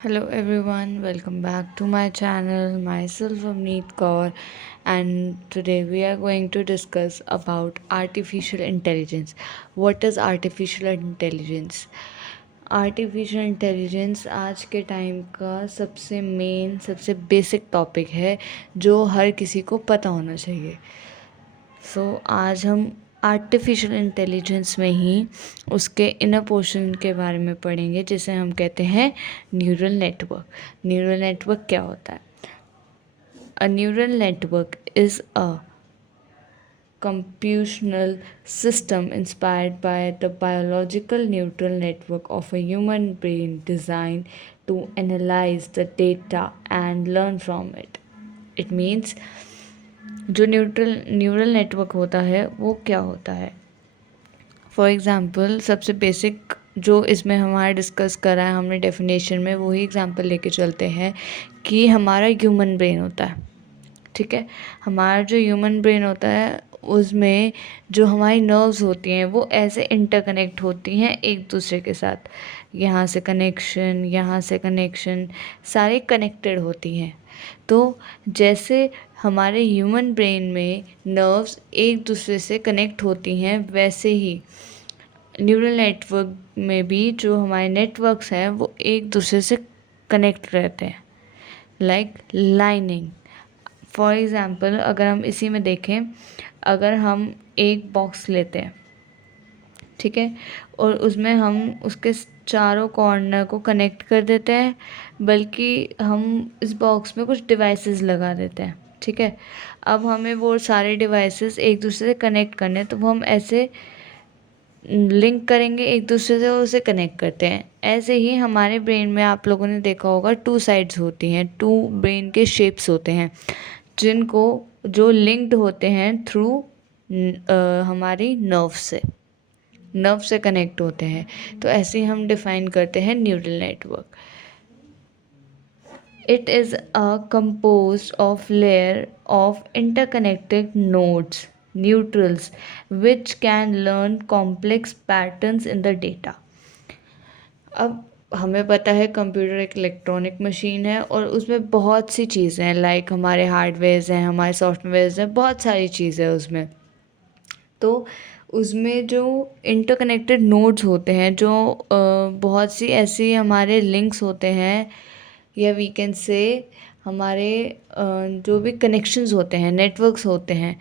Hello everyone, welcome back to my channel. Myself Avneet Kaur, and today we are going to discuss about artificial intelligence. What is artificial intelligence? Artificial intelligence आज के time का सबसे main सबसे basic topic है जो हर किसी को पता होना चाहिए। आज हम आर्टिफिशियल इंटेलिजेंस में ही उसके इनर पोर्शन के बारे में पढ़ेंगे जिसे हम कहते हैं न्यूरल नेटवर्क। न्यूरल नेटवर्क क्या होता है? A neural network is a computational system inspired by the biological neural network of a human brain designed to analyze the data and learn from it. It means जो neural network होता है वो क्या होता है? फॉर एग्ज़ाम्पल सबसे basic जो इसमें हमारा डिस्कस करा है हमने डेफिनेशन में, वही एग्ज़ाम्पल लेके चलते हैं कि हमारा ह्यूमन ब्रेन होता है। ठीक है, हमारा जो ह्यूमन ब्रेन होता है उसमें जो हमारी नर्व्स होती हैं वो ऐसे इंटरकनेक्ट होती हैं एक दूसरे के साथ। यहाँ से कनेक्शन, यहाँ से कनेक्शन, सारी कनेक्टेड होती हैं। तो जैसे हमारे ह्यूमन ब्रेन में नर्व्स एक दूसरे से कनेक्ट होती हैं, वैसे ही न्यूरल नेटवर्क में भी जो हमारे नेटवर्क्स हैं वो एक दूसरे से कनेक्ट रहते हैं, लाइक लाइनिंग। फॉर एग्ज़ाम्पल अगर हम इसी में देखें, अगर हम एक बॉक्स लेते हैं, ठीक है, और उसमें हम उसके चारों कॉर्नर को कनेक्ट कर देते हैं, बल्कि हम इस बॉक्स में कुछ डिवाइसेस लगा देते हैं। ठीक है, अब हमें वो सारे डिवाइसेस एक दूसरे से कनेक्ट करने, तो वो हम ऐसे लिंक करेंगे एक दूसरे से और उसे कनेक्ट करते हैं। ऐसे ही हमारे ब्रेन में आप लोगों ने देखा होगा टू साइड्स होती हैं, टू ब्रेन के शेप्स होते हैं जिनको जो लिंक्ड होते हैं थ्रू हमारी नर्व से कनेक्ट होते हैं। तो ऐसे ही हम डिफाइन करते हैं neural network. It is a composed of layer of interconnected nodes, neutrals, which can learn complex patterns in the data. अब हमें पता है कंप्यूटर एक इलेक्ट्रॉनिक मशीन है और उसमें बहुत सी चीज़ें हैं, लाइक हमारे हार्डवेयर्स हैं, हमारे सॉफ्टवेयर्स हैं, बहुत सारी चीज़ें हैं उसमें। तो उसमें जो इंटरकनेक्टेड नोड्स होते हैं, जो बहुत सी ऐसी हमारे लिंक्स होते हैं, या वी कैन से हमारे जो भी कनेक्शंस होते हैं, नेटवर्क्स होते हैं,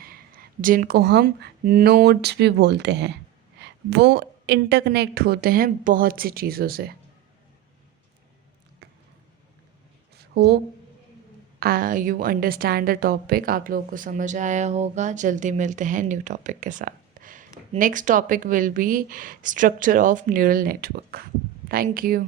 जिनको हम नोड्स भी बोलते हैं, वो इंटरकनेक्ट होते हैं बहुत सी चीज़ों से। Hope you understand the topic. आप लोगों को समझ आया होगा। जल्दी मिलते हैं न्यू टॉपिक के साथ। Next topic will be structure of neural network. Thank you.